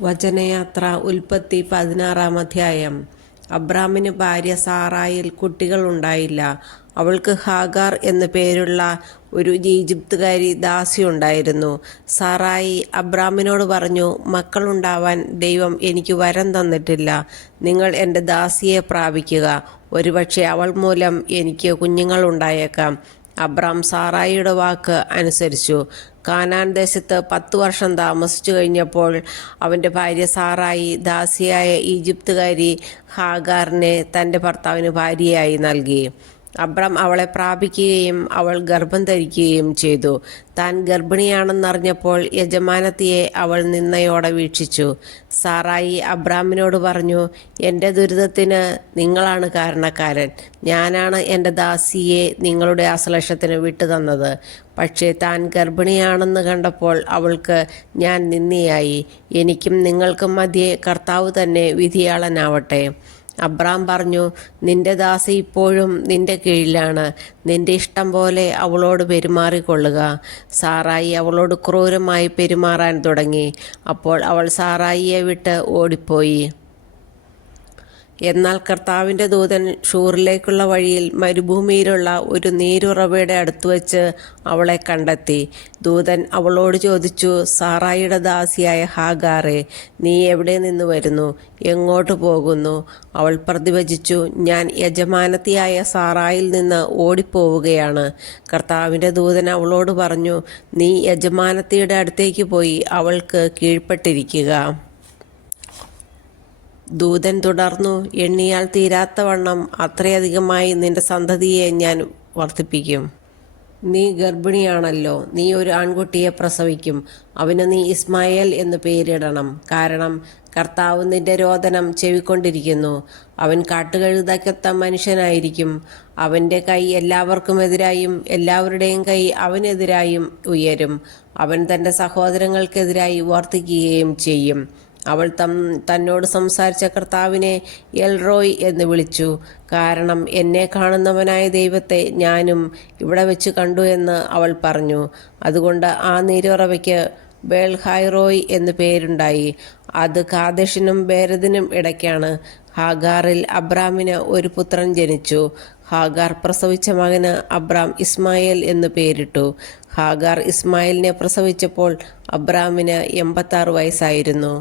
വചനയാത്ര ഉൽപ്പത്തി 16 അധ്യായം. അബ്രാമിന് ഭാര്യ സാറായിൽ കുട്ടികളുണ്ടായില്ല. അവൾക്ക് ഹാഗാർ എന്നു പേരുള്ള ഒരു ഈജിപ്തുകാരി ദാസിയുണ്ടായിരുന്നു. സാറായി അബ്രാമിനോട് പറഞ്ഞു, മക്കളുണ്ടാവാൻ ദൈവം എനിക്ക് വരം തന്നിട്ടില്ല. നിങ്ങൾ എൻ്റെ ദാസിയെ പ്രാപിക്കുക. ഒരുപക്ഷെ അവൾ മൂലം എനിക്ക് കുഞ്ഞുങ്ങളുണ്ടായേക്കാം. അബ്രാം സാറായിയുടെ വാക്ക് അനുസരിച്ചു. കാനാൻ ദേശത്ത് 10 വർഷം താമസിച്ചു കഴിഞ്ഞപ്പോൾ അവൻ്റെ ഭാര്യ സാറായി ദാസിയായ ഈജിപ്തുകാരി ഹാഗാറിനെ തൻ്റെ ഭർത്താവിന് ഭാര്യയായി നൽകി. അബ്രാം അവളെ പ്രാപിക്കുകയും അവൾ ഗർഭം ധരിക്കുകയും ചെയ്തു. താൻ ഗർഭിണിയാണെന്നറിഞ്ഞപ്പോൾ യജമാനത്തിയെ അവൾ നിന്നയോടെ വീക്ഷിച്ചു. സാറായി അബ്രാമിനോട് പറഞ്ഞു, എൻ്റെ ദുരിതത്തിന് നിങ്ങളാണ് കാരണക്കാരൻ. ഞാനാണ് എൻ്റെ ദാസിയെ നിങ്ങളുടെ ആശ്ലേഷത്തിന് വിട്ടുതന്നത്. പക്ഷേ താൻ ഗർഭിണിയാണെന്ന് കണ്ടപ്പോൾ അവൾക്ക് ഞാൻ നിന്ദിയായി. എനിക്കും നിങ്ങൾക്കും മധ്യേ കർത്താവ് തന്നെ വിധിയാളനാവട്ടെ. അബ്രാം പറഞ്ഞു, നിന്റെ ദാസി ഇപ്പോഴും നിന്റെ കീഴിലാണ്. നിന്റെ ഇഷ്ടം പോലെ അവളോട് പെരുമാറിക്കൊള്ളുക. സാറായി അവളോട് ക്രൂരമായി പെരുമാറാൻ തുടങ്ങി. അപ്പോൾ അവൾ സാറായിയെ വിട്ട് ഓടിപ്പോയി. എന്നാൽ കർത്താവിൻ്റെ ദൂതൻ ഷൂറിലേക്കുള്ള വഴിയിൽ മരുഭൂമിയിലുള്ള ഒരു നീരുറവയുടെ അടുത്ത് വച്ച് അവളെ കണ്ടെത്തി. ദൂതൻ അവളോട് ചോദിച്ചു, സാറായിയുടെ ദാസിയായ ഹാഗാറെ, നീ എവിടെ നിന്ന് വരുന്നു? എങ്ങോട്ട് പോകുന്നു? അവൾ പ്രതിവചിച്ചു, ഞാൻ യജമാനത്തിയായ സാറായിൽ നിന്ന് ഓടിപ്പോവുകയാണ്. കർത്താവിൻ്റെ ദൂതൻ അവളോട് പറഞ്ഞു, നീ യജമാനത്തിയുടെ അടുത്തേക്ക് പോയി അവൾക്ക് കീഴ്പ്പെട്ടിരിക്കുക. ദൂതൻ തുടർന്നു, എണ്ണിയാൽ തീരാത്തവണ്ണം അത്രയധികമായി നിന്റെ സന്തതിയെ ഞാൻ വർദ്ധിപ്പിക്കും. നീ ഗർഭിണിയാണല്ലോ. നീ ഒരു ആൺകുട്ടിയെ പ്രസവിക്കും. അവന് നീ ഇസ്മായേൽ എന്ന് പേരിടണം. കാരണം കർത്താവ് നിന്റെ രോദനം ചെവിക്കൊണ്ടിരിക്കുന്നു. അവൻ കാട്ടുകഴുതയ്ക്കൊത്ത മനുഷ്യനായിരിക്കും. അവൻ്റെ കൈ എല്ലാവർക്കുമെതിരായും എല്ലാവരുടെയും കൈ അവനെതിരായും ഉയരും. അവൻ തൻ്റെ സഹോദരങ്ങൾക്കെതിരായി വർദ്ധിക്കുകയും ചെയ്യും. അവൾ തന്നോട് സംസാരിച്ച കർത്താവിനെ എൽറോയ് എന്ന് വിളിച്ചു. കാരണം എന്നെ കാണുന്നവനായ ദൈവത്തെ ഞാനും ഇവിടെ വെച്ച് കണ്ടു എന്ന് അവൾ പറഞ്ഞു. അതുകൊണ്ട് ആ നീരുറവയ്ക്ക് ബേൽഹായ്റോയ് എന്ന് പേരുണ്ടായി. അത് കാദേശിനും ബേരദിനും ഇടയ്ക്കാണ്. ഹാഗാറിൽ അബ്രാമിന് ഒരു പുത്രൻ ജനിച്ചു. ഹാഗാർ പ്രസവിച്ച മകന് അബ്രാം ഇസ്മായേൽ എന്ന് പേരിട്ടു. ഹാഗാർ ഇസ്മായേലിനെ പ്രസവിച്ചപ്പോൾ അബ്രാമിന് 86 വയസ്സായിരുന്നു.